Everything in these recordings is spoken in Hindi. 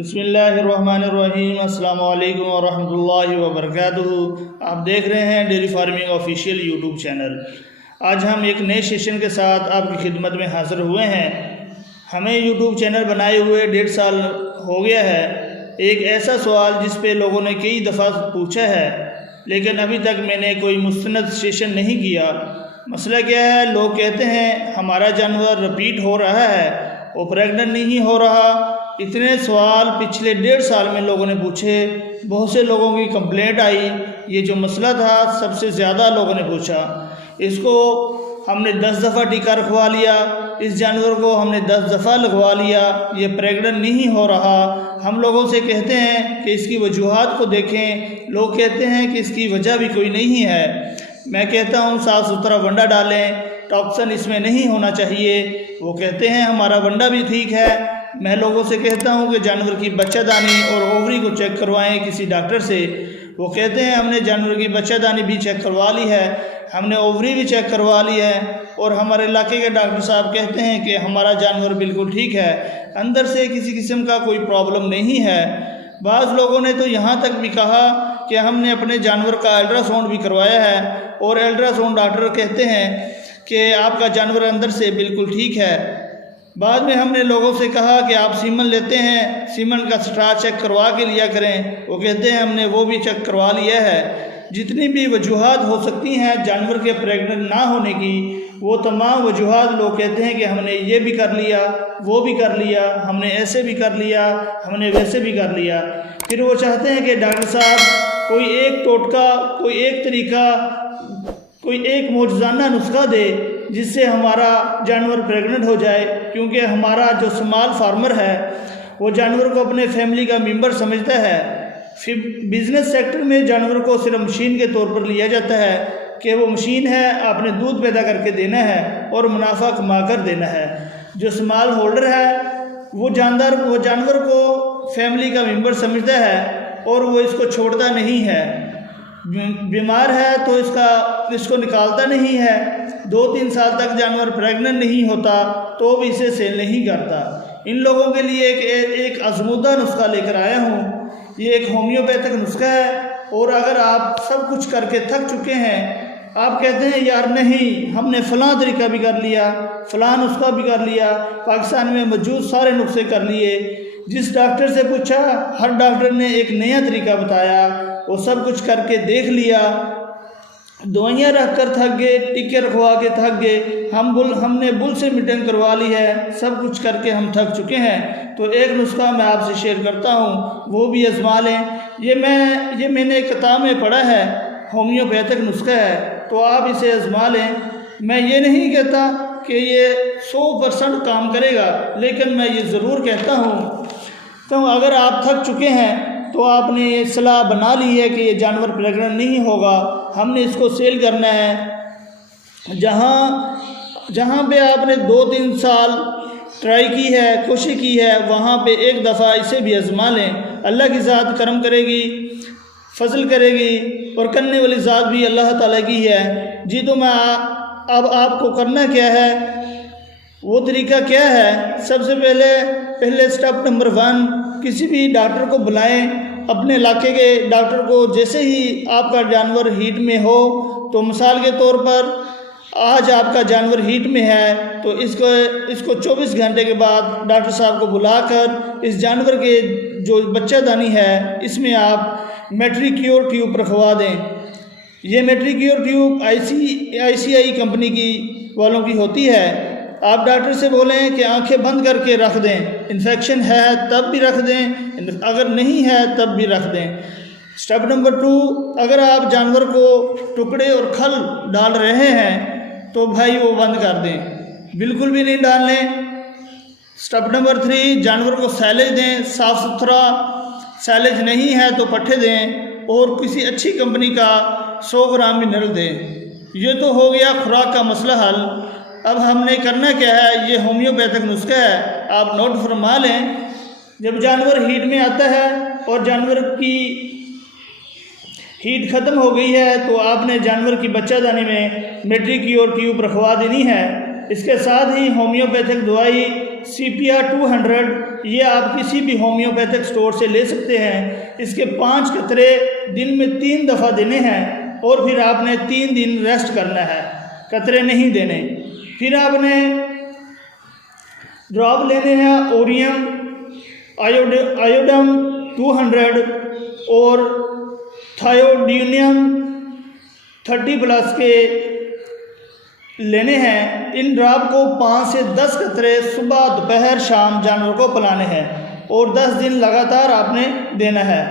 बिस्मिल्लाहिर्रहमानिर्रहीम। अस्सलाम वालेकुम वरहमतुल्लाहि वबरकातुहू। आप देख रहे हैं dairy farming official YouTube channel. आज हम एक नए सेशन के साथ आपकी खिदमत में हाज़िर हुए हैं। हमें यूट्यूब चैनल बनाए हुए 1.5 साल हो गया है। एक ऐसा सवाल जिस पे लोगों ने कई दफ़ा पूछा है, लेकिन अभी तक मैंने कोई मुस्तनद सेशन नहीं किया। मसला क्या है, लोग कहते हैं हमारा जानवर रिपीट हो रहा है, वो प्रेग्नेंट नहीं हो रहा। इतने सवाल पिछले 1.5 साल में लोगों ने पूछे। बहुत से लोगों की कंप्लेंट आई। ये जो मसला था सबसे ज़्यादा लोगों ने पूछा। इसको हमने 10 दफ़ा टीका रखवा लिया, इस जानवर को हमने 10 दफ़ा लगवा लिया, ये प्रेग्नेंट नहीं हो रहा। हम लोगों से कहते हैं कि इसकी वजूहात को देखें। लोग कहते हैं कि इसकी वजह भी कोई नहीं है। मैं कहता हूँ साफ़ सुथरा वंडा डालें, टॉक्सन इसमें नहीं होना चाहिए। वो कहते हैं हमारा वंडा भी ठीक है। मैं लोगों से कहता हूँ कि जानवर की बच्चादानी और ओवरी को चेक करवाएं किसी डॉक्टर से। वो कहते हैं हमने जानवर की बच्चादानी भी चेक करवा ली है, हमने ओवरी भी चेक करवा ली है, और हमारे इलाके के डॉक्टर साहब कहते हैं कि हमारा जानवर बिल्कुल ठीक है, अंदर से किसी किस्म का कोई प्रॉब्लम नहीं है। बाज़ लोगों ने तो यहाँ तक भी कहा कि हमने अपने जानवर का अल्ट्रासाउंड भी करवाया है, और अल्ट्रासाउंड डॉक्टर कहते हैं कि आपका जानवर अंदर से बिल्कुल ठीक है। बाद में हमने लोगों से कहा कि आप सीमन लेते हैं, सीमन का स्ट्रा चेक करवा के लिया करें। वो कहते हैं हमने वो भी चेक करवा लिया है। जितनी भी वजूहात हो सकती हैं जानवर के प्रेग्नेंट ना होने की, वो तमाम वजूहात लोग कहते हैं कि हमने ये भी कर लिया, वो भी कर लिया, हमने ऐसे भी कर लिया, हमने वैसे भी कर लिया। फिर वो चाहते हैं कि डॉक्टर साहब कोई एक टोटका, कोई एक तरीका, कोई एक मौजज़ाना नुस्खा दे जिससे हमारा जानवर प्रेग्नेंट हो जाए। क्योंकि हमारा जो स्मॉल फार्मर है वो जानवर को अपने फैमिली का मेंबर समझता है। फिर बिज़नेस सेक्टर में जानवर को सिर्फ मशीन के तौर पर लिया जाता है कि वो मशीन है, आपने दूध पैदा करके देना है और मुनाफा कमा कर देना है। जो स्मॉल होल्डर है वो जानवर को फैमिली का मेंबर समझता है और वो इसको छोड़ता नहीं है। बीमार है तो इसको निकालता नहीं है। 2-3 साल तक जानवर प्रेग्नेंट नहीं होता तो भी इसे सेल नहीं करता। इन लोगों के लिए एक आजमूदा नुस्खा लेकर आया हूँ। ये एक होम्योपैथिक नुस्खा है, और अगर आप सब कुछ करके थक चुके हैं, आप कहते हैं यार नहीं हमने फ़लाँ तरीका भी कर लिया, फ़लाँ नुस्खा भी कर लिया, पाकिस्तान में मौजूद सारे नुस्खे कर लिए, जिस डॉक्टर से पूछा हर डॉक्टर ने एक नया तरीका बताया, वो सब कुछ करके देख लिया, दवाइयाँ रख कर थक गए, टीके रखवा के थक गए, हमने बुल से मीटिंग करवा ली है, सब कुछ करके हम थक चुके हैं। तो एक नुस्खा मैं आपसे शेयर करता हूँ, वो भी आजमा लें। ये मैंने एक किताब में पढ़ा है, होम्योपैथिक नुस्खा है, तो आप इसे आजमा लें। मैं ये नहीं कहता कि ये 100% काम करेगा, लेकिन मैं ये ज़रूर कहता हूँ तो अगर आप थक चुके हैं तो आपने ये सलाह बना ली है कि ये जानवर प्रेग्नेंट नहीं होगा, हमने इसको सेल करना है। जहाँ पे आपने 2-3 साल ट्राई की है, कोशिश की है, वहाँ पे एक दफ़ा इसे भी आजमा लें। अल्लाह की ज़ात करम करेगी, फजल करेगी, और करने वाली ज़ात भी अल्लाह ताला की है जी। तो मैं अब आपको करना क्या है, वो तरीका क्या है। सबसे पहले स्टेप नंबर 1, किसी भी डॉक्टर को बुलाएं, अपने इलाके के डॉक्टर को। जैसे ही आपका जानवर हीट में हो, तो मिसाल के तौर पर आज आपका जानवर हीट में है, तो इसको 24 घंटे के बाद डॉक्टर साहब को बुलाकर इस जानवर के जो बच्चादानी है इसमें आप मैट्रिक्योर ट्यूब रखवा दें। ये मैट्रिक्योर ट्यूब ICI कंपनी की वालों की होती है। आप डॉक्टर से बोलें कि आंखें बंद करके रख दें, इन्फेक्शन है तब भी रख दें, अगर नहीं है तब भी रख दें। स्टेप नंबर 2, अगर आप जानवर को टुकड़े और खल डाल रहे हैं तो भाई वो बंद कर दें, बिल्कुल भी नहीं डालें। स्टेप नंबर 3, जानवर को सैलेज दें, साफ़ सुथरा। सैलेज नहीं है तो पट्ठे दें, और किसी अच्छी कंपनी का 100 ग्राम मिनरल दें। ये तो हो गया खुराक का मसला हल। अब हमने करना क्या है, ये होम्योपैथिक नुस्खा है, आप नोट फरमा लें। जब जानवर हीट में आता है और जानवर की हीट ख़त्म हो गई है, तो आपने जानवर की बच्चादानी में मैट्रिक्योर ट्यूब रखवा देनी है। इसके साथ ही होम्योपैथिक दवाई CPR 200 ये आप किसी भी होम्योपैथिक स्टोर से ले सकते हैं। इसके 5 कतरे दिन में 3 दफ़ा देने हैं और फिर आपने 3 दिन रेस्ट करना है, कतरे नहीं देने। फिर आपने ड्रॉप लेने हैं ओरियम आयोडम 200 और थायोडीनियम 30+ के लेने हैं। इन ड्रॉप को 5 से 10 कतरे सुबह दोपहर शाम जानवर को पिलाने हैं और 10 दिन लगातार आपने देना है।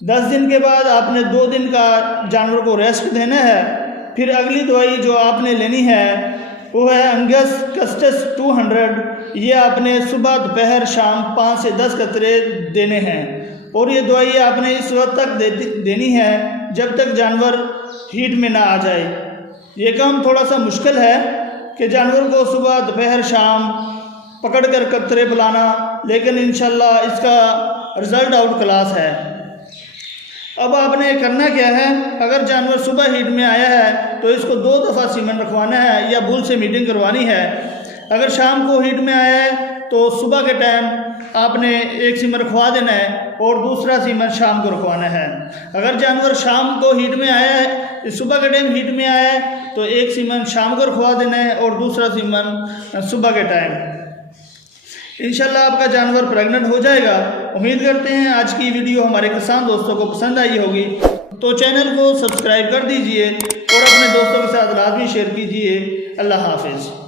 10 दिन के बाद आपने 2 दिन का जानवर को रेस्ट देना है। फिर अगली दवाई जो आपने लेनी है वो है अंगस कस्टस 200। ये आपने सुबह दोपहर शाम 5 से 10 कतरे देने हैं और ये दवाई आपने इस वक्त तक देनी है जब तक जानवर हीट में ना आ जाए। ये काम थोड़ा सा मुश्किल है कि जानवर को सुबह दोपहर शाम पकड़ कर कतरे पिलाना, लेकिन इंशाल्लाह इसका रिज़ल्ट आउट क्लास है। अब आपने करना क्या है, अगर जानवर सुबह हीट में आया है तो इसको 2 दफ़ा सीमन रखवाना है या बुल से मीटिंग करवानी है। अगर शाम को हीट में आया है तो सुबह के टाइम आपने एक सीमन रखवा देना है और दूसरा सीमन शाम को रखवाना है। अगर जानवर शाम को हीट में आया है, सुबह के टाइम हीट में आया है तो एक सीमन शाम को रखवा देना है और दूसरा सीमन सुबह के टाइम। इंशाल्लाह आपका जानवर प्रेग्नेंट हो जाएगा। उम्मीद करते हैं आज की वीडियो हमारे किसान दोस्तों को पसंद आई होगी, तो चैनल को सब्सक्राइब कर दीजिए और अपने दोस्तों के साथ लाजमी शेयर कीजिए। अल्लाह हाफिज़।